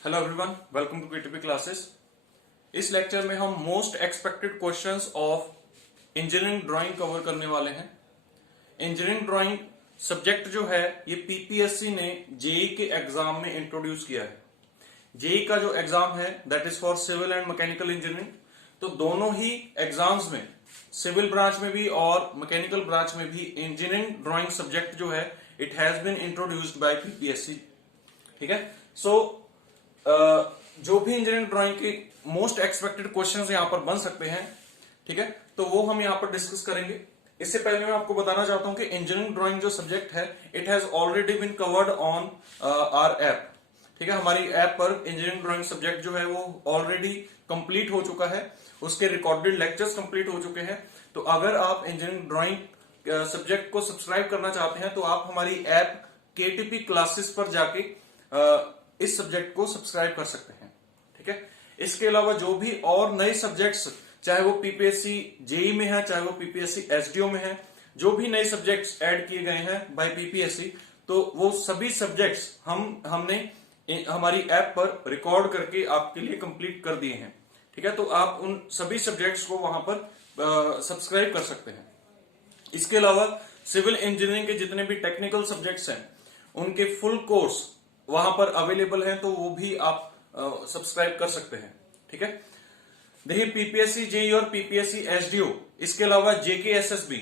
Hello everyone, welcome to KTP classes. इस lecture में हम most expected questions of engineering drawing cover करने वाले हैं। इंजीनियरिंग ड्राइंग सब्जेक्ट जो है ये पीपीएससी ने जेई के एग्जाम में इंट्रोड्यूस किया है। जेई का जो एग्जाम है that is for civil and mechanical engineering. तो दोनों ही एग्जाम्स में, सिविल ब्रांच में भी और मैकेनिकल ब्रांच में भी, इंजीनियरिंग ड्राइंग सब्जेक्ट जो है it has been introduced by PPSC. ठीक है। सो जो भी इंजीनियरिंग ड्राइंग के मोस्ट एक्सपेक्टेड क्वेश्चंस यहां पर बन सकते हैं, ठीक है, तो वो हम यहां पर डिस्कस करेंगे। इससे पहले मैं आपको बताना चाहता हूं कि इंजीनियरिंग ड्राइंग जो सब्जेक्ट है it has already been covered on our app. ठीक है, हमारी ऐप पर इंजीनियरिंग ड्राइंग सब्जेक्ट जो है वो ऑलरेडी कंप्लीट हो चुका है, उसके रिकॉर्डेड लेक्चर्स कंप्लीट हो चुके हैं। तो अगर आप इंजीनियरिंग ड्राइंग सब्जेक्ट को सब्सक्राइब करना चाहते हैं तो आप हमारी ऐप केटीपी क्लासेस पर जाके इस सब्जेक्ट को सब्सक्राइब कर सकते हैं। ठीक है। इसके अलावा जो भी और नए सब्जेक्ट्स, चाहे वो पीपीएससी जेई में है, चाहे वो पीपीएससी एसडीओ में है, जो भी नए सब्जेक्ट्स ऐड किए गए हैं बाय पीपीएससी, तो वो सभी सब्जेक्ट्स हमने हमारी ऐप पर रिकॉर्ड करके आपके लिए कंप्लीट कर दिए हैं। ठीक है, तो आप उन सभी सब्जेक्ट्स को वहां पर सब्सक्राइब कर सकते हैं। इसके अलावा सिविल इंजीनियरिंग के जितने भी टेक्निकल सब्जेक्ट्स हैं उनके फुल कोर्स वहां पर अवेलेबल है, तो वो भी आप सब्सक्राइब कर सकते हैं। ठीक है। देखिए, पीपीएससी जेई और पीपीएससी एसडीओ, इसके अलावा जेकेएसएसबी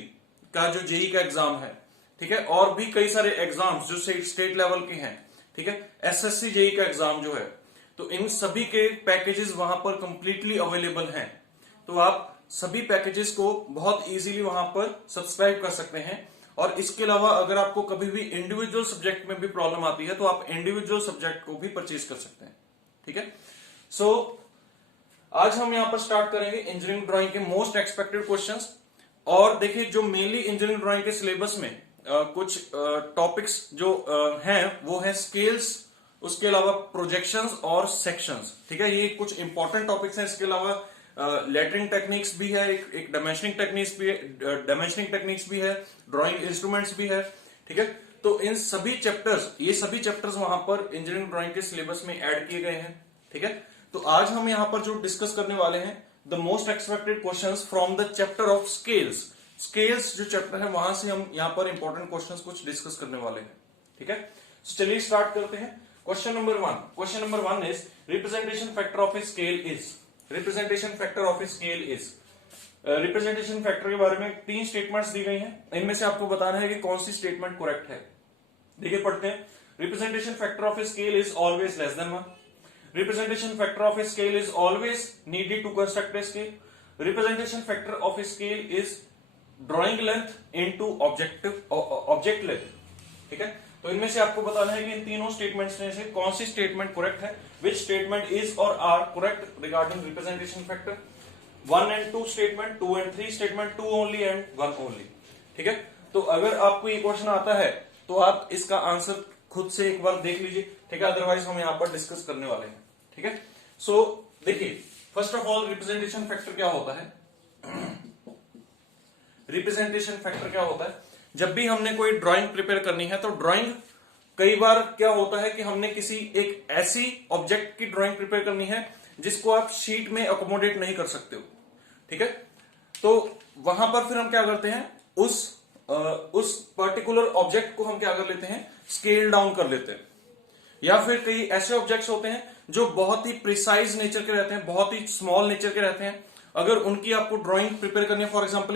का जो जेई का एग्जाम है, ठीक है, और भी कई सारे एग्जाम्स जो स्टेट लेवल के हैं, ठीक है, एसएससी जेई का एग्जाम जो है, तो इन सभी के पैकेजेस वहां पर कंप्लीटली अवेलेबल हैं। तो आप सभी पैकेजेस को बहुत इजीली वहां पर सब्सक्राइब कर सकते हैं। और इसके अलावा अगर आपको कभी भी इंडिविजुअल सब्जेक्ट में भी प्रॉब्लम आती है तो आप इंडिविजुअल सब्जेक्ट को भी परचेज कर सकते हैं। ठीक है। सो आज हम यहां पर स्टार्ट करेंगे इंजीनियरिंग ड्राइंग के मोस्ट एक्सपेक्टेड क्वेश्चंस। और देखिए, जो मेनली इंजीनियरिंग ड्राइंग के सिलेबस में कुछ टॉपिक्स जो हैं वो है स्केल्स, उसके अलावा प्रोजेक्शंस और सेक्शंस। ठीक है, ये कुछ इंपॉर्टेंट टॉपिक्स हैं। इसके अलावा लेटरिंग टेक्निक्स भी है, एक डायमेंशनिंग टेक्निक्स भी है, ड्राइंग इंस्ट्रूमेंट्स भी है। ठीक है, तो इन सभी चैप्टर्स, ये सभी चैप्टर्स वहां पर इंजीनियरिंग ड्राइंग के सिलेबस में ऐड किए गए हैं। ठीक है, तो आज हम यहां पर जो डिस्कस करने वाले हैं the most expected questions from the chapter of scales. Scales जो चैप्टर है वहां से हम यहां पर इंपॉर्टेंट क्वेश्चंस कुछ डिस्कस करने वाले हैं। ठीक है, चलिए स्टार्ट करते हैं। Question number one is representation factor of a scale is. Representation factor of a scale is. Representation factor के बारे में 3 स्टेटमेंट्स दी गई हैं, इनमें से आपको बताना है कि कौन सी स्टेटमेंट करेक्ट है। देखिए, पढ़ते हैं। Representation factor of a scale is always less than 1। Representation factor of a scale is always needed to construct a scale. Representation factor of a scale is drawing length into object length. ठीक है, तो इनमें से आपको बताना है कि इन तीनों स्टेटमेंट्स में से कौन सी स्टेटमेंट करेक्ट है, विच स्टेटमेंट इज और are correct regarding representation factor. 1 and 2 statement, 2 and 3 statement, 2 only and 1 only. ठीक है, तो अगर आपको ये क्वेश्चन आता है तो आप इसका आंसर खुद से एक बार देख लीजिए। ठीक है, अदरवाइज हम यहाँ पर डिस्कस करने वाले हैं। ठीक है, सो देखिए, first of all representation factor क्या होता है। रिप्रेजेंटेशन फैक्टर क्या होता है, जब भी हमने कोई ड्राइंग प्रिपेयर करनी है तो ड्राइंग, कई बार क्या होता है कि हमने किसी एक ऐसी ऑब्जेक्ट की ड्राइंग प्रिपेयर करनी है जिसको आप शीट में अकोमोडेट नहीं कर सकते हो। ठीक है, तो वहां पर फिर हम क्या करते हैं, उस पर्टिकुलर ऑब्जेक्ट को हम क्या कर लेते हैं, स्केल डाउन कर लेते हैं। या फिर कई ऐसे ऑब्जेक्ट्स होते हैं जो बहुत ही प्रिसाइज नेचर के रहते हैं, बहुत ही स्मॉल नेचर के रहते हैं। अगर उनकी आपको ड्राइंग प्रिपेयर करनी है, फॉर एग्जांपल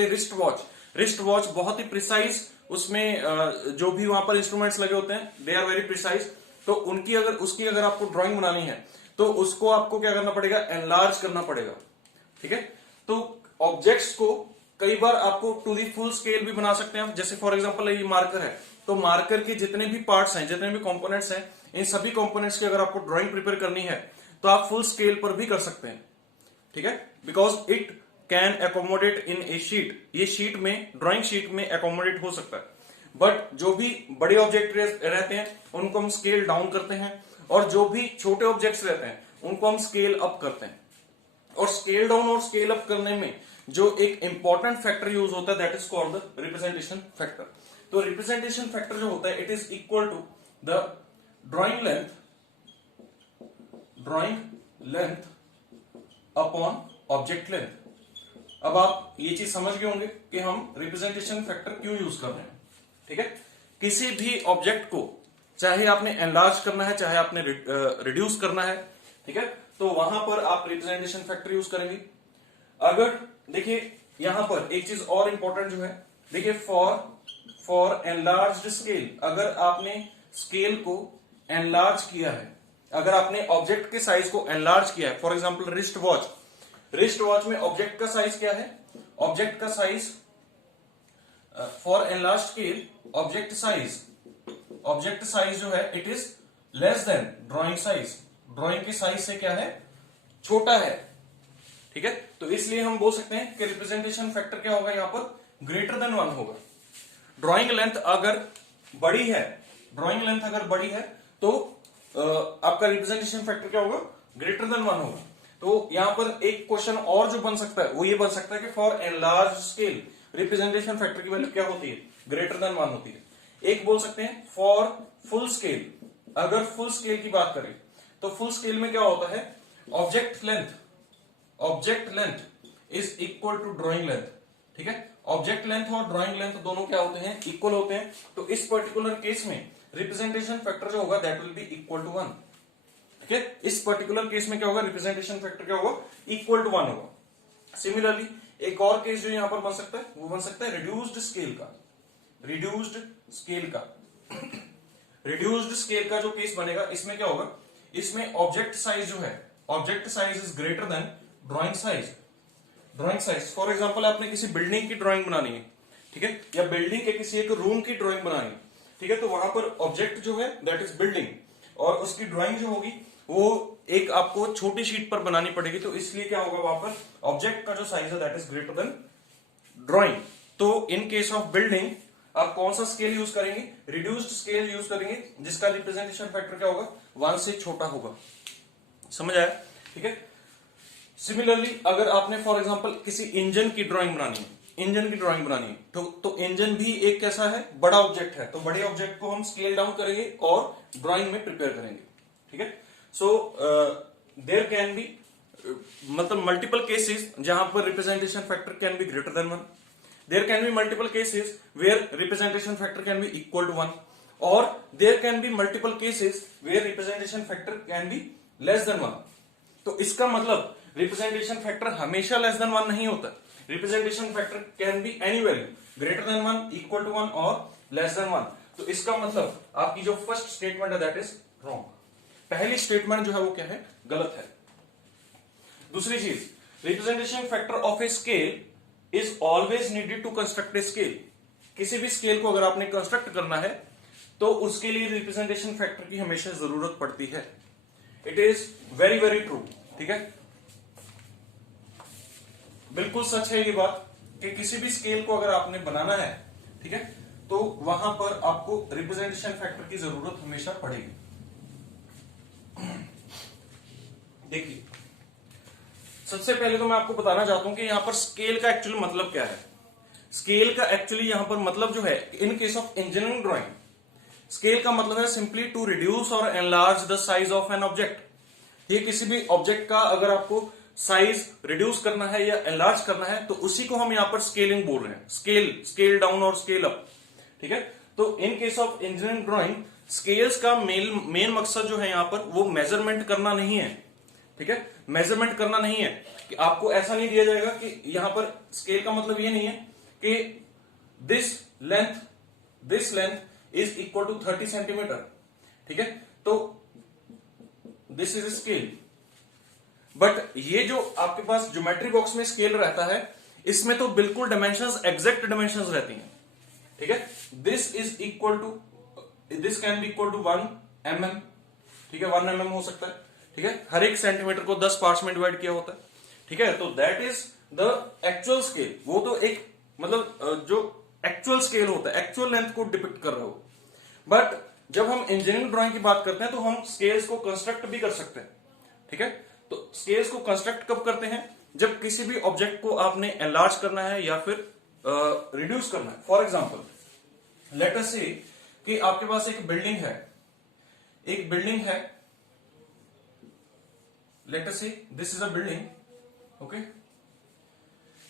रिस्ट वॉच बहुत ही प्रिसाइज, उसमें जो भी वहां पर इंस्ट्रूमेंट्स लगे होते हैं दे आर वेरी प्रिसाइज। तो उसकी अगर आपको ड्राइंग बनानी है तो उसको आपको क्या करना पड़ेगा, एनलार्ज करना पड़ेगा। ठीक है, तो ऑब्जेक्ट्स को कई बार आपको टू दी फुल स्केल भी बना सकते हैं। जैसे फॉर एग्जांपल ये मार्कर है, तो मार्कर के जितने भी पार्ट्स हैं, जितने भी कंपोनेंट्स हैं, इन सभी कंपोनेंट्स की अगर आपको ड्राइंग प्रिपेयर करनी है तो आप फुल स्केल पर भी कर सकते हैं। ठीक है, because it can accommodate in A sheet. ये शीट में, ड्राइंग शीट में एकोमोडेट हो सकता है। बट जो भी बड़े ऑब्जेक्ट रहते हैं उनको हम स्केल डाउन करते हैं, और जो भी छोटे ऑब्जेक्ट्स रहते हैं उनको हम स्केल अप करते हैं। और स्केल डाउन और स्केल अप करने में जो एक इंपॉर्टेंट फैक्टर यूज होता है that is called the representation factor. तो रिप्रेजेंटेशन फैक्टर जो होता है it is equal to the drawing length drawing length upon object length. अब आप ये चीज समझ गए होंगे कि हम रिप्रेजेंटेशन फैक्टर क्यों यूज कर रहे हैं। ठीक है, किसी भी ऑब्जेक्ट को चाहे आपने एनलार्ज करना है चाहे आपने रिड्यूस करना है, ठीक है, तो वहां पर आप रिप्रेजेंटेशन फैक्टर यूज करेंगे। अगर देखिए यहां पर एक चीज और इंपॉर्टेंट जो है, देखिए फॉर एनलार्ज्ड स्केल, अगर आपने स्केल को एनलार्ज किया है, अगर आपने ऑब्जेक्ट के साइज को एनलार्ज किया है, फॉर एग्जांपल रिस्ट वॉच में ऑब्जेक्ट का साइज क्या है, ऑब्जेक्ट का size for enlarge scale object size जो है it is less than drawing size, drawing के साइज से क्या है, छोटा है। ठीक है, तो इसलिए हम बोल सकते हैं कि रिप्रेजेंटेशन फैक्टर क्या होगा, यहां पर ग्रेटर देन 1 होगा। ड्राइंग लेंथ अगर बड़ी है तो आपका रिप्रेजेंटेशन फैक्टर क्या होगा, ग्रेटर देन 1 होगा। तो यहां पर एक क्वेश्चन और जो बन सकता है वो ये बन सकता है कि for enlarge scale representation factor की वैल्यू क्या होती है, ग्रेटर देन 1 होती है। एक बोल सकते हैं फॉर फुल स्केल, अगर फुल स्केल की बात करें तो फुल स्केल में क्या होता है, object length is equal to drawing length. ठीक है, ऑब्जेक्ट लेंथ और ड्राइंग लेंथ दोनों क्या होते हैं, इक्वल होते हैं। तो इस पर्टिकुलर केस में रिप्रेजेंटेशन फैक्टर जो होगा that will be equal to 1। ठीक है, इस पर्टिकुलर केस में क्या होगा, रिप्रेजेंटेशन फैक्टर क्या होगा, इक्वल टू 1 होगा। सिमिलरली एक और केस जो यहां पर बन सकता है वो बन सकता है रिड्यूस्ड स्केल का जो केस बनेगा, इसमें क्या होगा, इसमें ऑब्जेक्ट साइज जो है, object size is greater than drawing size. For example आपने किसी बिल्डिंग की ड्राइंग बनानी है, ठीक है, या बिल्डिंग के किसी एक रूम की ड्राइंग बनानी है, ठीक है, तो वहां पर ऑब्जेक्ट जो है दैट इज बिल्डिंग, और उसकी ड्राइंग जो होगी वो एक आपको छोटी शीट पर बनानी पड़ेगी। तो इसलिए क्या होगा, वहां पर ऑब्जेक्ट का जो साइज है that is greater than drawing. तो इन केस ऑफ बिल्डिंग आप कौन सा स्केल यूज करेंगे, रिड्यूस्ड स्केल यूज करेंगे, जिसका रिप्रेजेंटेशन फैक्टर क्या होगा, 1 से छोटा होगा। समझ आया? ठीक है, सिमिलरली अगर आपने फॉर एग्जांपल किसी इंजन की ड्राइंग बनानी है, तो इंजन भी एक कैसा है, बड़ा ऑब्जेक्ट है, तो बड़े ऑब्जेक्ट को हम स्केल डाउन करेंगे और ड्राइंग में प्रिपेयर करेंगे। ठीक है, सो देयर कैन बी मतलब मल्टीपल केसेस जहां पर representation factor can be greater than 1, there can be multiple cases where representation factor can be equal to 1, or there can be multiple cases where representation factor can be less than 1। तो इसका मतलब representation factor हमेशा less than 1 नहीं होता, representation factor can be any value greater than 1, equal to 1 और less than 1। तो इसका मतलब आपकी जो फर्स्ट स्टेटमेंट है दैट इज रॉन्ग, पहली स्टेटमेंट जो है वो क्या है, गलत है। दूसरी चीज, representation factor of a scale is always needed to construct a scale. किसी भी स्केल को अगर आपने कंस्ट्रक्ट करना है तो उसके लिए रिप्रेजेंटेशन फैक्टर की हमेशा जरूरत पड़ती है। It is very very true. ठीक है, बिल्कुल सच है ये बात कि किसी भी स्केल को अगर आपने बनाना है, ठीक है, तो वहां पर आपको रिप्रेजेंटेशन फैक्टर की जरूरत हमेशा पड़ेगी। देखिए, सबसे पहले तो मैं आपको बताना चाहता हूं कि यहां पर स्केल का एक्चुअली मतलब क्या है। स्केल का एक्चुअली यहां पर मतलब जो है, in case of engineering drawing, scale का मतलब है सिंपली टू रिड्यूस और enlarge the size of an object. ये किसी भी ऑब्जेक्ट का अगर आपको साइज रिड्यूस करना है या एनलार्ज करना है तो उसी को हम यहां पर स्केलिंग बोल रहे हैं, स्केल डाउन और स्केल अप। ठीक है, तो in case of engineering drawing scales का मेन मकसद जो है यहां पर वो मेजरमेंट करना नहीं है। ठीक है, मेजरमेंट करना नहीं है कि आपको ऐसा नहीं दिया जाएगा कि यहां पर स्केल का मतलब ये नहीं है कि this length is equal to 30 centimetre. ठीक है, तो दिस इज स्केल, बट ये जो आपके पास ज्योमेट्री बॉक्स में स्केल रहता है इसमें तो बिल्कुल डायमेंशंस, एग्जैक्ट डायमेंशंस रहती हैं। ठीक है, this can be equal to 1 mm। ठीक है, 1 mm हो सकता है। ठीक है, हर एक सेंटीमीटर को 10 पार्ट्स में डिवाइड किया होता है। ठीक है, तो that is the actual scale. वो तो एक मतलब जो एक्चुअल स्केल होता है, एक्चुअल लेंथ को डिपिक्ट कर रहा हो। बट जब हम इंजीनियरिंग ड्राइंग की बात करते हैं तो हम स्केल्स को कंस्ट्रक्ट भी कर सकते हैं। ठीक है, तो स्केल्स को कंस्ट्रक्ट कब करते हैं, जब किसी भी ऑब्जेक्ट को आपने एनलार्ज करना है या फिर रिड्यूस करना है। फॉर एग्जाम्पल लेट अस से कि आपके पास एक बिल्डिंग है, let us say this is a building, okay.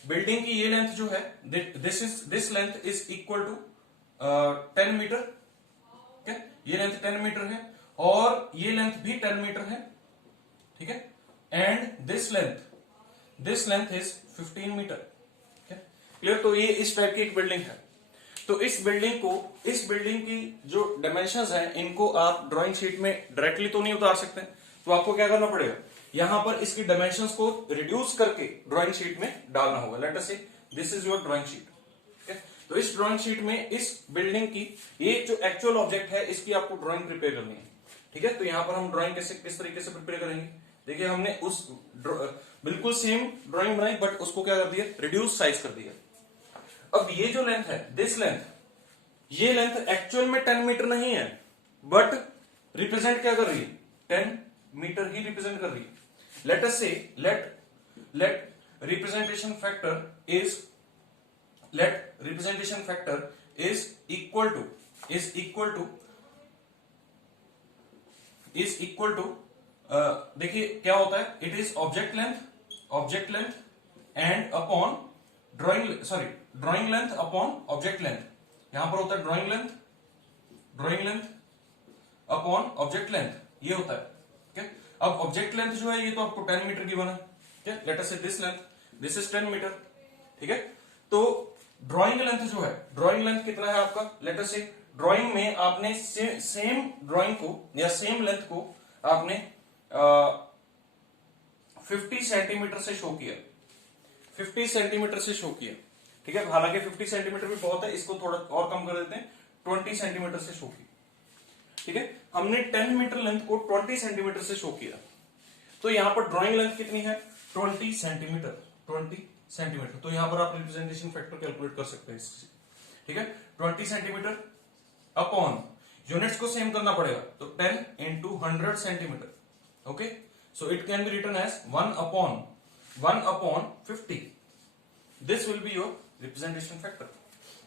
Building की ये लेंथ जो है, this length is equal to 10 metre, ठीक है। ये लेंथ 10 मीटर है और ये लेंथ भी 10 मीटर है, ठीक है। And this length is 15 metre, ठीक है, क्लियर। तो ये इस टाइप की एक बिल्डिंग है। तो इस बिल्डिंग की जो डायमेंशंस हैं, इनको आप ड्राइंग शीट में डायरेक्टली तो नहीं उतार सकते, तो आपको क्या करना पड़ेगा, यहां पर इसकी डायमेंशंस को रिड्यूस करके ड्राइंग शीट में डालना होगा। Late us say this is your drawing sheet, ठीक है। तो इस ड्राइंग शीट में इस बिल्डिंग की ये जो एक्चुअल ऑब्जेक्ट है, इसकी आपको ड्राइंग प्रिपेयर करनी है, ठीक है। तो यहां पर हम ड्राइंग किस तरीके से प्रिपेयर करेंगे, देखिए हमने उस बिल्कुल सेम ड्राइंग बनाई, बट उसको क्या कर दिया, रिड्यूस साइज कर दिया। अब ये जो लेंथ है, दिस लेंथ, ये लेंथ एक्चुअल में 10 मीटर नहीं है, बट रिप्रेजेंट क्या कर रही है, 10 मीटर ही रिप्रेजेंट कर रही है। Let us say let representation factor is equal to देखिए क्या होता है, it is object length and upon drawing length upon object length. यहां पर होता है drawing length upon object length, ये होता है, ठीक है। अब ऑब्जेक्ट लेंथ जो है, ये तो आपको 10 मीटर की बना, ठीक है। Let us say this is 10 metre, ठीक है। तो ड्राइंग लेंथ जो है, ड्राइंग लेंथ कितना है आपका, लेट अस से ड्राइंग में आपने सेम ड्राइंग को या सेम लेंथ को आपने 50 सेंटीमीटर से शो किया, 50 सेंटीमीटर से शो किया, ठीक है। हालांकि 50 सेंटीमीटर भी बहुत है, इसको थोड़ा और कम कर देते हैं, 20 सेंटीमीटर से शो किया, ठीक है। हमने 10 मीटर लेंथ को 20 सेंटीमीटर से शो किया, तो यहां पर ड्राइंग लेंथ कितनी है, 20 सेंटीमीटर। तो यहां पर आप रिप्रेजेंटेशन फैक्टर कैलकुलेट कर सकते हैं, ठीक है। 20 सेंटीमीटर अपॉन, यूनिट्स को सेम करना पड़ेगा, तो 10 into 100 centimetre, okay. So it can be written as 1 upon 50। This will be your representation factor.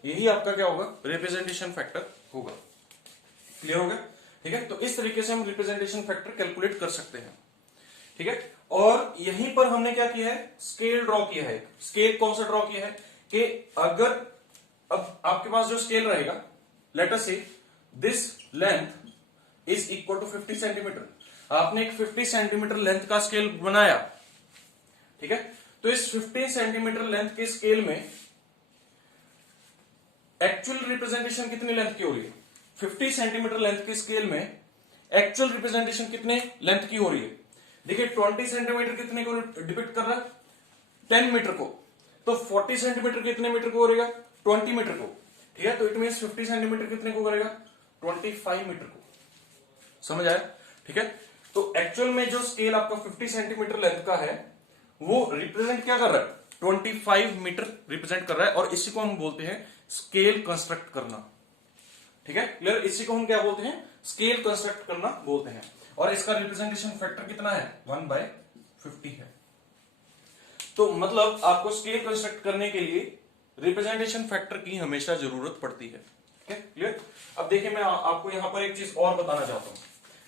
यही आपका क्या होगा, रिप्रेजेंटेशन फैक्टर होगा। क्लियर हो गया, ठीक है। तो इस तरीके से हम रिप्रेजेंटेशन फैक्टर कैलकुलेट कर सकते हैं, ठीक है। और यहीं पर हमने क्या किया है, स्केल ड्रॉ किया है। स्केल कौन सा ड्रॉ किया है कि अगर अब आपके पास जो स्केल रहेगा, let us say this length is equal to 50 centimetre. आपने एक 50 सेंटीमीटर लेंथ का स्केल बनाया, ठीक है। तो इस 50 सेंटीमीटर लेंथ के स्केल में एक्चुअल रिप्रेजेंटेशन कितनी लेंथ की हो रही है, 50 सेंटीमीटर लेंथ के स्केल में एक्चुअल रिप्रेजेंटेशन कितने लेंथ की हो रही है। देखिए 20 सेंटीमीटर कितने को डिपिक्ट कर रहा है, 10 मीटर को, तो 40 सेंटीमीटर कितने मीटर को करेगा, 20 मीटर को, ठीक है। तो इट मींस 50 सेंटीमीटर कितने को करेगा, 25 मीटर को। समझ आया, ठीक है। तो एक्चुअल में जो स्केल आपका 50 सेंटीमीटर लेंथ का है, वो रिप्रेजेंट क्या कर रहा है, 25 मीटर रिप्रेजेंट कर रहा है, और इसी को हम बोलते हैं स्केल कंस्ट्रक्ट करना, ठीक है। क्लियर, इसी को हम क्या बोलते हैं, स्केल कंस्ट्रक्ट करना बोलते हैं। और इसका रिप्रेजेंटेशन फैक्टर कितना है, 1/50 है। तो मतलब आपको स्केल कंस्ट्रक्ट करने के लिए रिप्रेजेंटेशन फैक्टर की हमेशा जरूरत पड़ती है, ठीक है। क्लियर। अब देखिए मैं आपको यहां पर एक चीज और बताना चाहता हूं,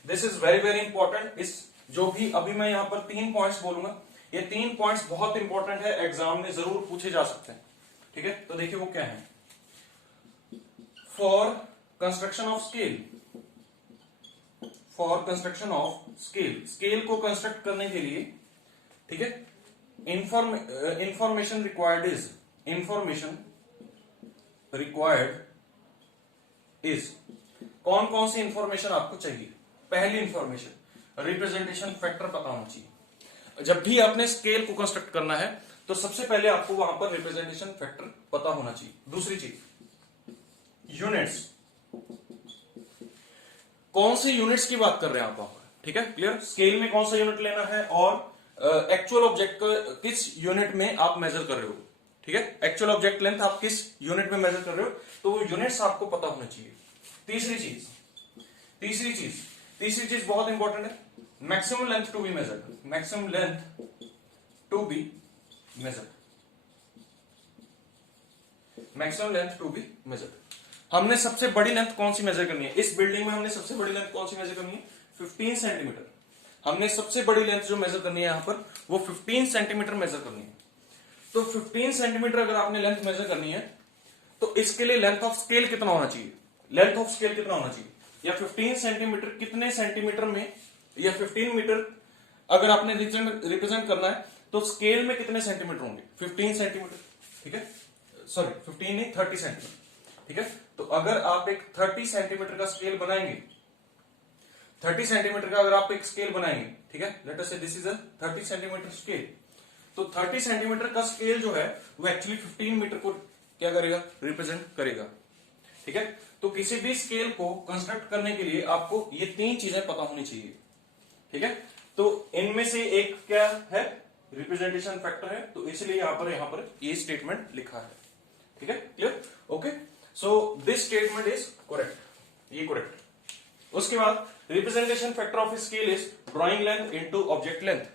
this is very very important. इस जो भी अभी मैं यहां पर 3 पॉइंट्स बोलूंगा, ये 3 पॉइंट्स बहुत इंपॉर्टेंट है, एग्जाम में जरूर पूछे जा सकते हैं, ठीक है। तो देखिए वो क्या है, for construction of scale, scale को कंस्ट्रक्ट करने के लिए, ठीक है, इंफॉर्मेशन रिक्वायर्ड इज कौन कौन सी इंफॉर्मेशन आपको चाहिए। पहली इंफॉर्मेशन, रिप्रेजेंटेशन फैक्टर पता होना चाहिए। जब भी आपने स्केल को कंस्ट्रक्ट करना है, तो सबसे पहले आपको वहां पर रिप्रेजेंटेशन फैक्टर पता होना चाहिए। दूसरी चीज, यूनिट्स, कौन सी यूनिट्स की बात कर रहे हैं आप वहां पर, ठीक है। क्लियर, स्केल में कौन सा यूनिट लेना है, और एक्चुअल ऑब्जेक्ट को किस यूनिट में आप मेजर कर रहे हो, ठीक है। एक्चुअल ऑब्जेक्ट लेंथ आप किस यूनिट में मेजर कर रहे हो, तो वो यूनिट्स आपको पता होना चाहिए। तीसरी चीज बहुत इंपॉर्टेंट है, maximum length to be measured. हमने सबसे बड़ी लेंथ कौन सी मेजर करनी है, इस बिल्डिंग में हमने सबसे बड़ी लेंथ कौन सी मेजर करनी है, 15 सेंटीमीटर। हमने सबसे बड़ी लेंथ जो मेजर करनी है यहां पर वो 15 सेंटीमीटर मेजर करनी है। तो 15 सेंटीमीटर अगर आपने लेंथ मेजर करनी है तो इसके लिए लेंथ ऑफ स्केल कितना होना चाहिए, लेंथ ऑफ स्केल कितना होना चाहिए, या 15 सेंटीमीटर कितने सेंटीमीटर में, या 15 मीटर अगर आपने रिप्रेजेंट करना है तो स्केल में कितने सेंटीमीटर होंगे, 15 सेंटीमीटर, ठीक है, सॉरी 15 नहीं 30 सेंटीमीटर, ठीक है। तो अगर आप एक 30 सेंटीमीटर का स्केल बनाएंगे, 30 सेंटीमीटर का अगर आप एक स्केल बनाएंगे, ठीक है, let us say this is a 30 centimetre scale, तो 30 सेंटीमीटर का स्केल जो है वो एक्चुअली 15 मीटर को क्या करेगा, रिप्रेजेंट करेगा, ठीक है। तो किसी भी स्केल को कंस्ट्रक्ट करने के लिए आपको ये तीन चीजें पता होनी चाहिए, ठीक है। तो इनमें से एक क्या है, रिप्रेजेंटेशन फैक्टर है, तो इसलिए यहां पर ये स्टेटमेंट लिखा है, ठीक है, clear, okay. So this statement is correct, ये करेक्ट। उसके बाद representation factor of scale is drawing length into object length.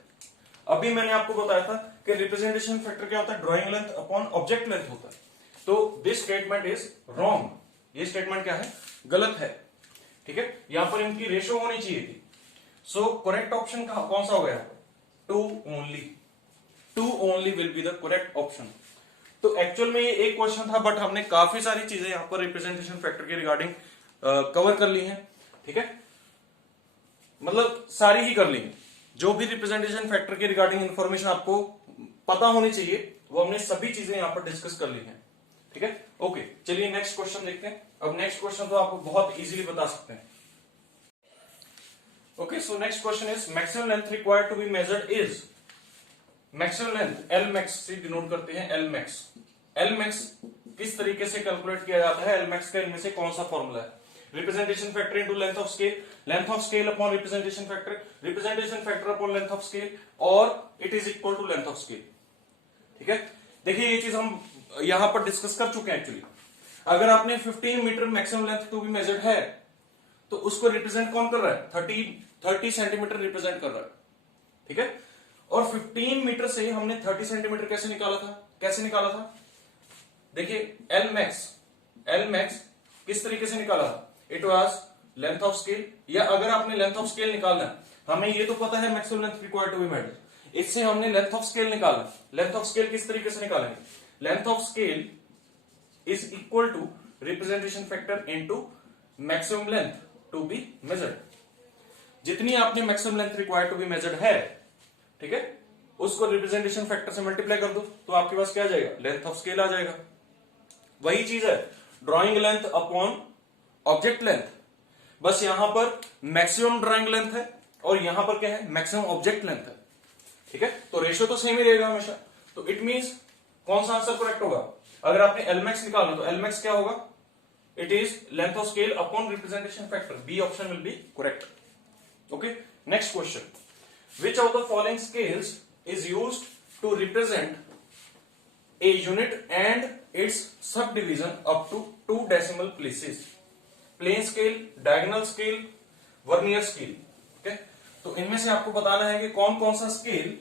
अभी मैंने आपको बताया था कि रिप्रेजेंटेशन फैक्टर क्या होता है, drawing length upon object length होता है। तो दिस स्टेटमेंट इज रॉन्ग, ये स्टेटमेंट क्या है, गलत है, ठीक है। यहां पर इनकी रेशो होनी चाहिए थी। सो करेक्ट ऑप्शन कौन सा हो गया, 2 only, 2 only will be the correct option. तो एक्चुअल में ये एक क्वेश्चन था, बट हमने काफी सारी चीजें यहां पर रिप्रेजेंटेशन फैक्टर के रिगार्डिंग कवर कर ली हैं, ठीक है, मतलब सारी ही कर ली है। जो भी रिप्रेजेंटेशन फैक्टर के रिगार्डिंग इंफॉर्मेशन आपको पता होनी चाहिए वो हमने सभी चीजें यहां पर डिस्कस कर ली हैं, ठीक है, ओके। चलिए नेक्स्ट क्वेश्चन देखते हैं। अब नेक्स्ट क्वेश्चन तो आपको बहुत इजीली बता सकते हैं। Okay, so next question is maximum length required to be measured is, maximum length L max से डिनोट करते हैं, एल मैक्स। एल मैक्स किस तरीके से कैलकुलेट किया जाता है, एल मैक्स का इनमें से कौन सा फॉर्मूला है, representation factor into length of scale, length of scale upon representation factor, representation factor upon length of scale, और it is equal to length of scale, ठीक है। देखिए ये चीज हम यहां पर डिस्कस कर चुके हैं एक्चुअली। अगर आपने 15 metre maximum length to be measured है तो उसको रिप्रेजेंट कौन कर रहा है, 30 सेंटीमीटर रिप्रेजेंट कर रहा है, ठीक है। और 15 मीटर से हमने 30 सेंटीमीटर कैसे निकाला था, देखिए एल मैक्स किस तरीके से निकाला था, it was length of scale, या अगर आपने लेंथ ऑफ स्केल निकालना है, हमें ये तो पता है maximum length required to be measured, इससे हमने लेंथ ऑफ स्केल निकाला। लेंथ ऑफ स्केल किस तरीके से निकालेंगे, length of scale is equal to representation factor into maximum length to be measured. जितनी आपने maximum length required to be measured है, ठीक है, उसको रिप्रेजेंटेशन फैक्टर से मल्टीप्लाई कर दो तो आपके पास क्या आ जाएगा, लेंथ ऑफ स्केल आ जाएगा। वही चीज है drawing length upon object length, बस यहां पर मैक्सिमम ड्राइंग लेंथ है और यहां पर क्या है, मैक्सिमम ऑब्जेक्ट लेंथ है, ठीक है। तो रेशियो तो सेम ही रहेगा हमेशा। तो इट मींस कौन सा आंसर करेक्ट होगा, अगर आपने एलमैक्स निकालना तो एलमैक्स क्या होगा, it is length of scale upon representation factor, B option will be correct, okay. Next question, which of the following scales is used to represent a unit and its subdivision up to 2 decimal places, plane scale, diagonal scale, vernier scale, okay? तो इनमें से आपको बताना है कि कौन कौन सा स्केल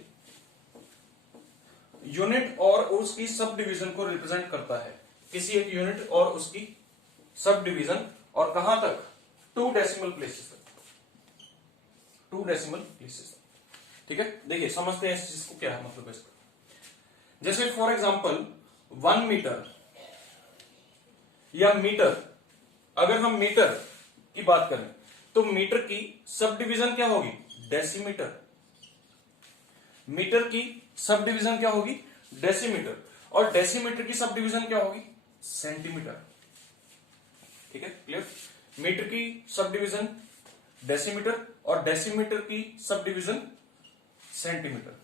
यूनिट और उसकी सब डिवीजन को रिप्रेजेंट करता है, किसी एक यूनिट और उसकी सब डिवीजन, और कहां तक, 2 डेसिमल प्लेसेस तक, 2 डेसिमल प्लेसेस, ठीक है। देखिए समझते हैं इस चीज को क्या है, मतलब इसका, जैसे फॉर एग्जांपल 1 मीटर या मीटर, अगर हम मीटर की बात करें तो मीटर की सब डिवीजन क्या होगी, डेसीमीटर। मीटर की सब डिवीजन क्या होगी, डेसीमीटर, और डेसीमीटर की सब डिवीजन क्या होगी, सेंटीमीटर, ठीक है, क्लियर। मीटर की सब डिवीजन डेसीमीटर और डेसीमीटर की सब डिवीजन सेंटीमीटर।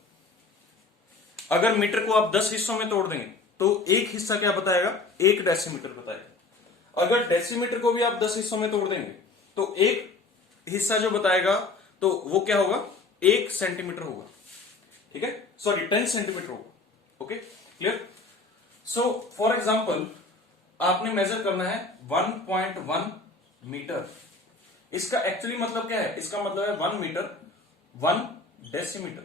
अगर मीटर को आप 10 हिस्सों में तोड़ देंगे तो एक हिस्सा क्या बताएगा, 1 डेसीमीटर बताएगा। अगर डेसीमीटर को भी आप 10 हिस्सों में तोड़ देंगे तो एक हिस्सा जो बताएगा तो वो क्या होगा, 1 सेंटीमीटर होगा, ठीक है, सॉरी 10 सेंटीमीटर होगा, okay, clear. So for example आपने मेजर करना है 1.1 मीटर, इसका एक्चुअली मतलब क्या है, इसका मतलब है 1 मीटर 1 डेसीमीटर,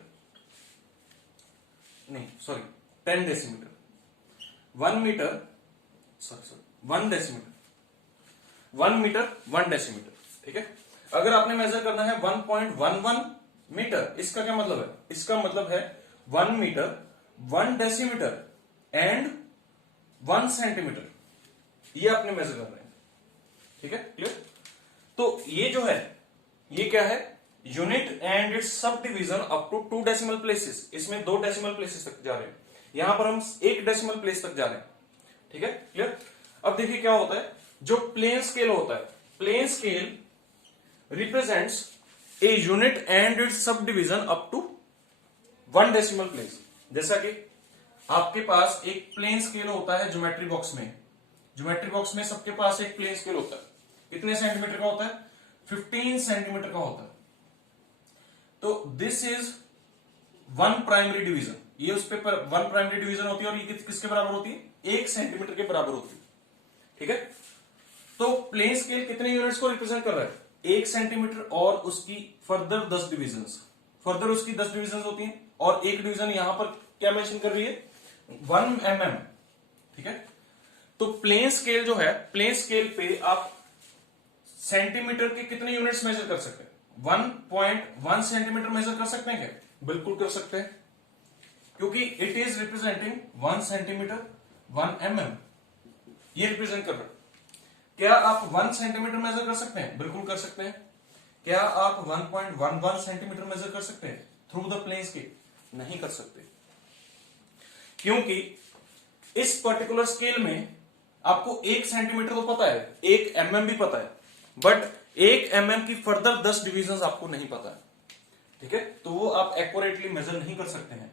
नहीं sorry 10 decimetre, 1 metre sorry 1 decimetre, 1 metre 1 decimetre, ठीक है। अगर आपने मेजर करना है 1.11 मीटर। इसका क्या मतलब है? इसका मतलब है 1 मीटर, 1 डेसीमीटर एंड 1 सेंटीमीटर, ये आपने मेजर करना है। ठीक है, क्लियर? तो ये जो है, ये क्या है? Unit and its sub division up to 2 decimal places. इसमें 2 डेसिमल प्लेसेस तक जा रहे हैं, यहां पर हम 1 डेसिमल प्लेस तक जा रहे हैं। ठीक है, क्लियर? अब देखिए क्या होता है, जो प्लेन स्केल होता है, plane scale represents a unit and its sub division up to 1 decimal place. जैसा कि आपके पास एक प्लेन स्केल होता है ज्योमेट्री बॉक्स में, ज्योमेट्री बॉक्स में सबके पास एक प्लेन स्केल होता है। कितने सेंटीमीटर का होता है? 15 सेंटीमीटर का होता है। तो दिस इज 1 प्राइमरी डिवीजन, ये उस पे 1 प्राइमरी डिवीजन होती है, और ये किसके बराबर होती है? 1 सेंटीमीटर के बराबर होती है। ठीक है, तो प्लेन स्केल कितने यूनिट्स को रिप्रेजेंट कर रहा है? 1 सेंटीमीटर और उसकी फर्दर 10 डिवीजन, फर्दर उसकी 10 डिवीजन होती हैं, और एक डिवीजन यहां पर क्या मेंशन कर रही है? 1 mm। ठीक है, तो प्लेन स्केल जो है, प्लेन स्केल पे आप सेंटीमीटर के कितने यूनिट्स मेजर कर सकते हैं? 1.1 सेंटीमीटर मेजर कर सकते हैं क्या? बिल्कुल कर सकते हैं, क्योंकि it is representing 1 centimetre 1 mm, ये रिप्रेजेंट कर रहा है। क्या आप 1 सेंटीमीटर मेजर कर सकते हैं? बिल्कुल कर सकते हैं। क्या आप 1.11 सेंटीमीटर मेजर कर सकते हैं थ्रू द प्लेन स्केल? नहीं कर सकते, क्योंकि इस पर्टिकुलर स्केल में आपको 1 सेंटीमीटर तो पता है, 1 mm भी पता है, बट 1 mm की फर्दर 10 डिवीजन आपको नहीं पता है। ठीक है, तो वो आप एक्यूरेटली मेजर नहीं कर सकते हैं।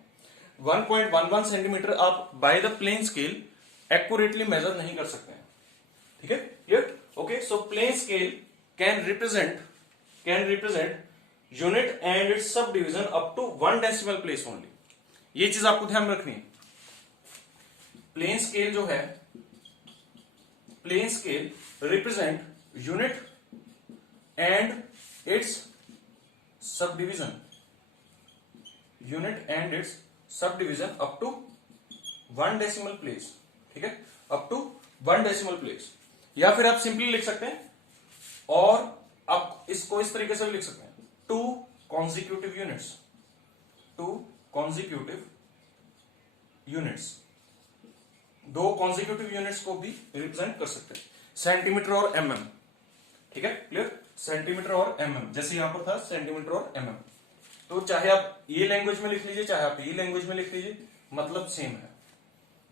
1.11 सेंटीमीटर आप by the plane scale accurately measure नहीं कर सकते हैं। ठीक है, clear? Okay, so plane scale can represent unit and its sub division up to 1 decimal place only. ये चीज आपको ध्यान में रखनी है। प्लेन स्केल जो है, plane scale represent unit and its सब division, unit and its sub division up to 1 decimal place. ठीक है, अप टू 1 डेसिमल प्लेस। या फिर आप सिंपली लिख सकते हैं, और आप इसको इस तरीके से भी लिख सकते हैं, 2 consecutive units, 2 consecutive units, 2 consecutive units को भी रिप्रेजेंट कर सकते हैं, सेंटीमीटर और mm। ठीक है, क्लियर? सेंटीमीटर और mm, जैसे यहां पर था सेंटीमीटर और mm। तो चाहे आप ये लैंग्वेज में लिख लीजिए, चाहे आप ये लैंग्वेज में लिख लीजिए, मतलब सेम है।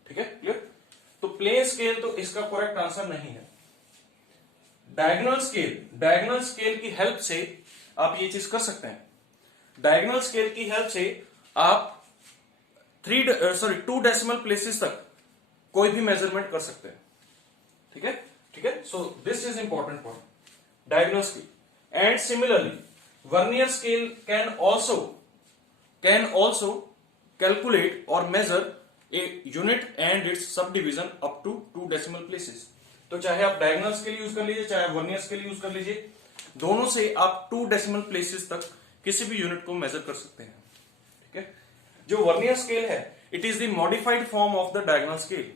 ठीक है, क्लियर? तो प्लेन स्केल तो इसका करेक्ट आंसर नहीं है। डायगोनल स्केल, डायगोनल स्केल की हेल्प से आप ये चीज कर सकते हैं। डायगोनल स्केल की हेल्प से आप 2 डेसिमल प्लेसेस तक कोई भी मेजरमेंट कर सकते हैं। ठीक है, ठीक है, so this is important point, diagonal scale. And similarly vernier scale can also calculate और measure a unit and its sub division up to 2 decimal places. तो चाहे आप डायगोनल स्केल यूज कर लीजिए, चाहे वर्नियर स्केल यूज कर लीजिए, दोनों से आप 2 डेसिमल प्लेसेस तक किसी भी यूनिट को मेजर कर सकते हैं। ठीक है, जो वर्नियर स्केल है, it is the modified form of the diagonal scale.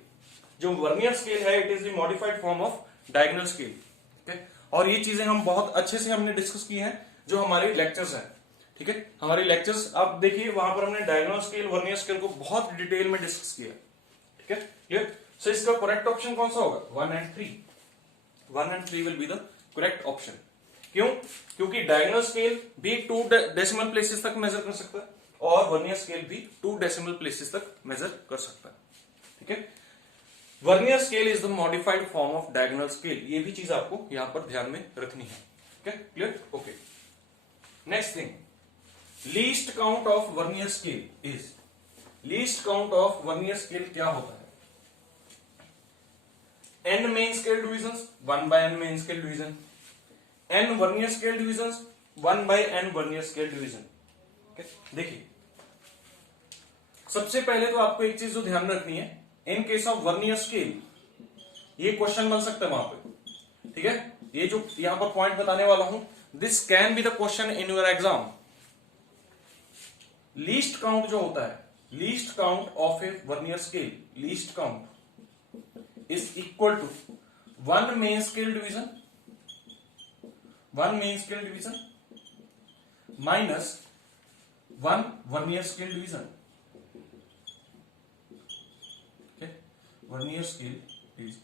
जो वर्नियर स्केल है, it is the modified form of diagonal scale. ठीक है, और ये चीजें हम बहुत अच्छे से हमने डिस्कस की हैं जो हमारे लेक्चर्स हैं। ठीक है, हमारे लेक्चर्स आप देखिए, वहां पर हमने डायगोनल स्केल, वर्नियर स्केल को बहुत डिटेल में डिस्कस किया। ठीक है, क्लियर? सो इसका करेक्ट ऑप्शन कौन सा होगा? 1 and 3। 1 and 3 will be the correct option. क्यों? क्योंकि डायगोनल स्केल भी 2 डेसिमल प्लेसेस तक मेजर कर सकता है, और वर्नियर स्केल भी 2 डेसिमल प्लेसेस तक मेजर कर सकता है। ठीक है, vernier scale is the modified form of diagonal scale. ये भी चीज आपको यहां पर ध्यान में रखनी है। ठीक है, clear? Okay, next thing, least count of vernier scale is, least count of vernier scale क्या होता है? n main scale division 1 by n main scale division, n vernier scale division 1 by n vernier scale division. देखिए, सबसे पहले तो आपको एक चीज जो ध्यान में रखनी है, in case of vernier scale ये क्वेश्चन बन सकता है वहां पे। ठीक है, ये जो यहां पर पॉइंट बताने वाला हूं, this can be the question in your exam. Least count जो होता है, least count of A vernier scale, least count is equal to 1 main scale division, 1 main scale division minus 1 vernier scale division, vernier scale division.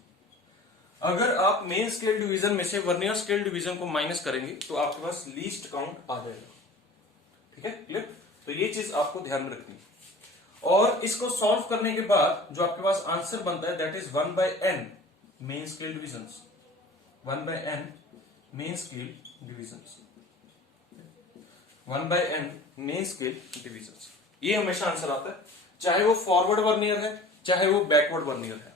अगर आप main scale division में से vernier scale division को minus करेंगे तो आपके पास least count आ जाएगा। ठीक है, क्लियर? तो ये चीज आपको ध्यान में रखनी है। और इसको सॉल्व करने के बाद जो आपके पास आंसर बनता है that is 1/n main scale division, 1/n main scale division, 1/n main scale division. ये हमेशा आंसर आता है, चाहे वो फॉरवर्ड वर्नियर है चाहे वो बैकवर्ड वर्नियर है।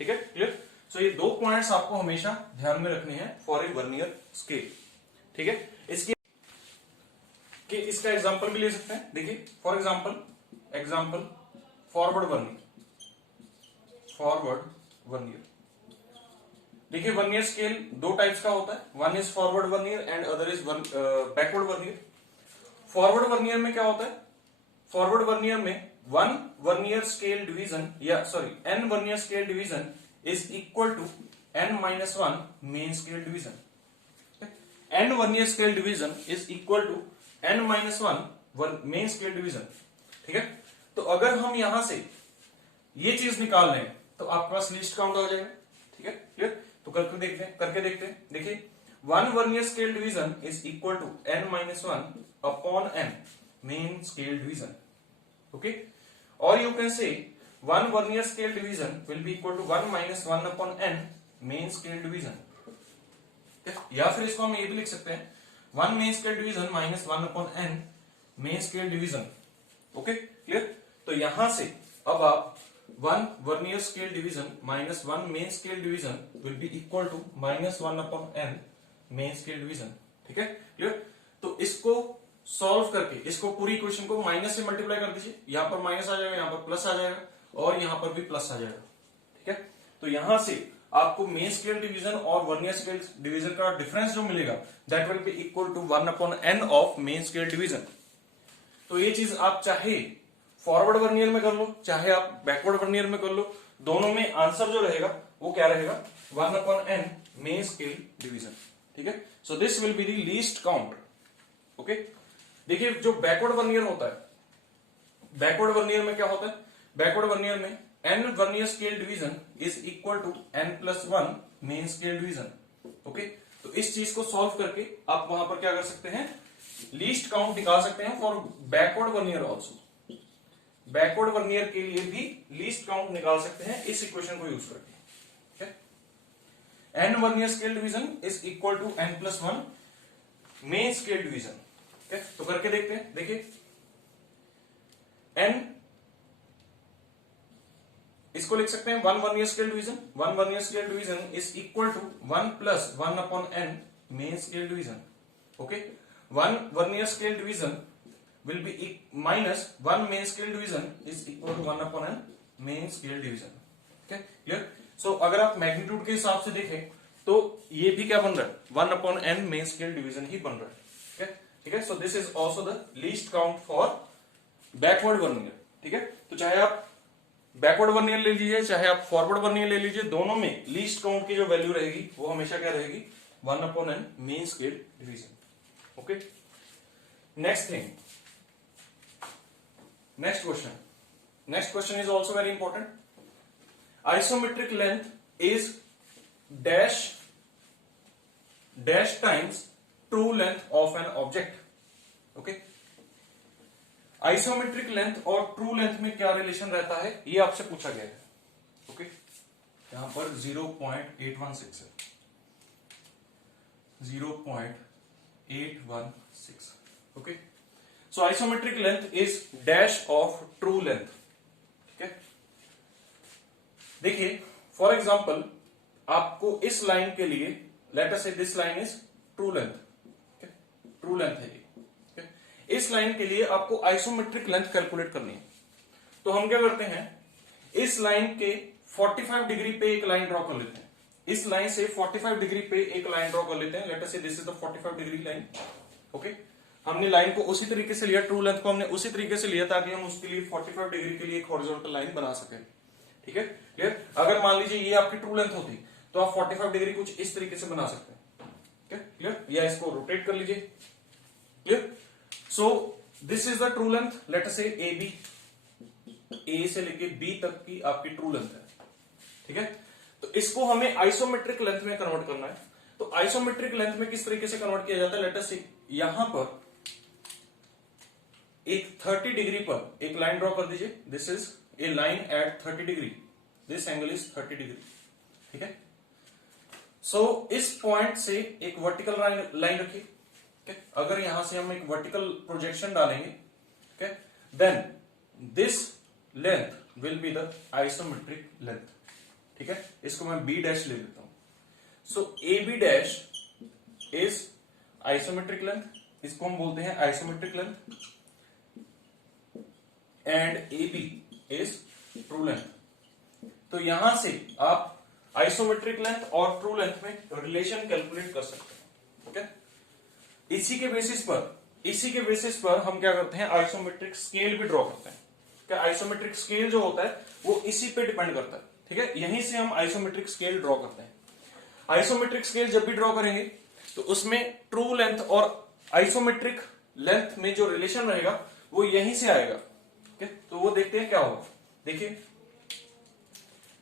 ठीक है, क्लियर? सो ये दो पॉइंट्स आपको हमेशा ध्यान में रखने हैं फॉर ए वर्नियर स्केल। ठीक है, इसका एग्जांपल भी ले सकते हैं। देखिए फॉर एग्जांपल फॉरवर्ड वर्नियर। देखिए वर्नियर स्केल दो टाइप्स का होता है, one is forward vernier and other is backward vernier. Forward vernier में क्या होता है? फॉरवर्ड वर्नियर में one vernier scale division n vernier scale division is equal to n-1 main scale division. n vernier scale division is equal to n-1 main scale division. ठीक है, तो अगर हम यहां से ये चीज निकाल लें तो आपके पास लीस्ट काउंट हो जाएगा। ठीक है, क्लियर? तो करके देखते हैं। देखिए 1 vernier scale division is equal to n-1 upon n main scale division. Okay, और you can say 1 vernier scale division will be equal to 1-1 upon n main scale division. या फिर इसको हम ये भी लिख सकते हैं 1 main scale division -1 upon n main scale division. Okay, clear? तो यहां से अब आप 1 vernier scale division -1 main scale division will be equal to -1 upon n main scale division. ठीक है, क्लियर? तो इसको सॉल्व करके इसको पूरी इक्वेशन को माइनस से मल्टीप्लाई कर दीजिए, यहां पर माइनस आ जाएगा, यहां पर प्लस आ जाएगा और यहां पर भी प्लस आ जाएगा। ठीक है, तो यहां से आपको मेन स्केल डिवीजन और वर्नियर स्केल डिवीजन का डिफरेंस जो मिलेगा that will be equal to 1 upon n of main scale division. तो ये चीज आप चाहे फॉरवर्ड वर्नियर में कर लो चाहे आप बैकवर्ड वर्नियर में कर लो, दोनों में आंसर जो रहेगा वो क्या रहेगा? 1 upon n main scale division. ठीक है, so this will be the least count. Okay, देखिए जो बैकवर्ड वर्नियर होता है, बैकवर्ड वर्नियर में क्या होता है? बैकवर्ड वर्नियर में n vernier scale division is equal to n+1 main scale division. Okay, तो इस चीज को सॉल्व करके आप वहां पर क्या कर सकते हैं? लीस्ट काउंट निकाल सकते हैं for backward vernier also. Backward vernier के लिए भी लीस्ट काउंट निकाल सकते हैं इस इक्वेशन को यूज करके। n vernier scale division is equal to n+1 main scale division. तो करके देखते हैं। देखिए n इसको लिख सकते हैं 1 vernier scale division, 1 vernier scale division is equal to 1+1 upon n main scale division. Okay, 1 vernier scale division will be -1 main scale division is equal to 1 upon n main scale division। okay, clear? So अगर आप magnitude के हिसाब से देखें तो ये भी क्या बन रहा है? 1 upon n main scale division ही बन रहा है। ठीक है, so this is also the least count for backward vernier। ठीक है, तो चाहे आप बैकवर्ड वर्नियर ले लीजिए चाहे आप फॉरवर्ड वर्नियर ले लीजिए, दोनों में लीस्ट काउंट की जो वैल्यू रहेगी वो हमेशा क्या रहेगी? 1 upon n main scale division. Okay, next thing, next question is also very important. Isometric length is dash times true length of an object। okay, isometric length और ट्रू लेंथ में क्या रिलेशन रहता है ये आपसे पूछा गया है। ओके, यहां पर 0.816 है, 0.816। Okay, so isometric length is dash of true length. ठीक है, देखिए फॉर एग्जांपल आपको इस लाइन के लिए late us say this line is true length, true length है ये। इस लाइन के लिए आपको आइसोमेट्रिक लेंथ कैलकुलेट करनी है, तो हम क्या करते हैं? इस लाइन के 45 डिग्री पे एक लाइन ड्रॉ कर लेते हैं, इस लाइन से 45 डिग्री पे एक लाइन ड्रॉ कर लेते हैं। Late us say this is the 45 degree line. Okay, हमने लाइन को उसी तरीके से लिया, ट्रू लेंथ को हमने उसी तरीके से लिया ताकि हम उसके लिए 45 डिग्री के लिए एक हॉरिजॉन्टल लाइन बना सकें। ठीक है, क्लियर? अगर मान लीजिए ये आपकी ट्रू लेंथ होती तो आप 45 डिग्री कुछ इस तरीके से बना सकते हैं। क्लियर? या इसको रोटेट कर लीजिए। Clear? So this is the true length, late us से ए बी, ए से लेके बी तक की आपकी ट्रू लेंथ है, ठीक है। तो इसको हमें आइसोमेट्रिक लेंथ में कन्वर्ट करना है। तो आइसोमेट्रिक लेंथ में किस तरीके से कन्वर्ट किया जाता है, लेट अस से यहां पर एक 30 डिग्री पर एक लाइन ड्रॉ कर दीजिए। This is a line at 30 degree, this angle is 30 degree, ठीक है। सो इस पॉइंट से एक वर्टिकल लाइन रखिए, ठीक है। अगर यहां से हम एक वर्टिकल प्रोजेक्शन डालेंगे, ठीक है, then this length will be the isometric length, ठीक है। इसको मैं बी डैश ले लेता हूं। So A B dash is isometric length, इसको हम बोलते हैं isometric length, and A B is true length. तो यहां से आप आइसोमेट्रिक लेंथ और ट्रू लेंथ में रिलेशन कैलकुलेट कर सकते हैं, ठीक है। इसी के बेसिस पर हम क्या करते हैं, आइसोमेट्रिक स्केल भी ड्रॉ करते हैं। क्या आइसोमेट्रिक स्केल जो होता है वो इसी पे डिपेंड करता है, ठीक है। यहीं से हम आइसोमेट्रिक स्केल ड्रॉ करते हैं। आइसोमेट्रिक स्केल जब भी ड्रॉ करेंगे तो उसमें ट्रू लेंथ और आइसोमेट्रिक लेंथ में जो रिलेशन रहेगा वो यहीं से आएगा, ठीक है। तो वो देखते हैं क्या होगा। देखिए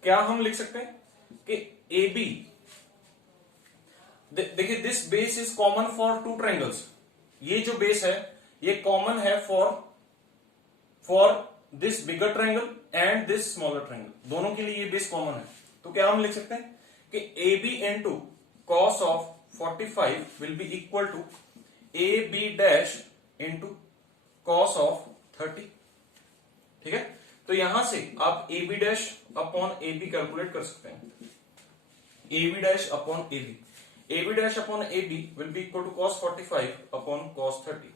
क्या हम लिख सकते हैं कि ए बी, देखिए this base is common for two triangles, ये जो बेस है ये कॉमन है for this bigger triangle and this smaller triangle, दोनों के लिए ये बेस कॉमन है। तो क्या हम लिख सकते हैं कि A B into cos of 45 will be equal to A B dash into cos of 30, ठीक है। तो यहां से आप A B dash upon A B calculate कर सकते हैं। A B dash upon A B, A B dash upon A B will be equal to cos 45 upon cos 30,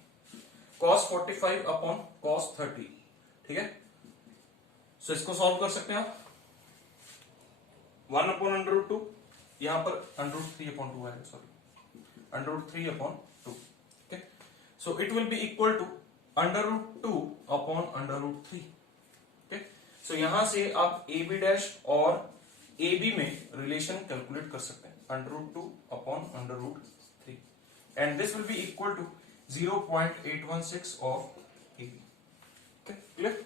cos 45 upon cos 30, ठीक है। सो इसको सॉल्व कर सकते हैं आप। 1 अपॉन अंडर रूट 2, यहां पर अंडर रूट 3 अपॉन 2 आएगा, सॉरी अंडर रूट 3 अपॉन 2, ठीक है। So it will be equal to under root 2 upon under root 3, ठीक है। सो यहां से आप ए बी डैश और ए बी में रिलेशन कैलकुलेट कर सकते हैं, under root 2 upon under root 3, and this will be equal to 0.816 of A B, clear.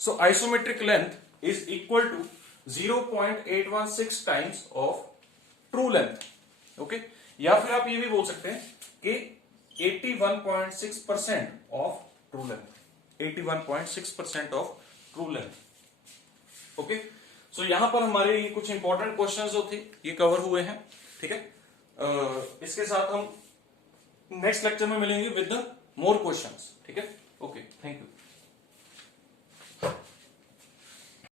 So isometric length is equal to 0.816 times of true length, okay. या फिर आप ये भी बोल सकते हैं कि 81.6% of true length, 81.6% of true length, okay. So यहां पर हमारे ये कुछ इंपॉर्टेंट क्वेश्चंस जो थे ये कवर हुए हैं, ठीक है। इसके साथ हम नेक्स्ट लेक्चर में मिलेंगे विद द मोर क्वेश्चंस, ठीक है। Okay, thank you.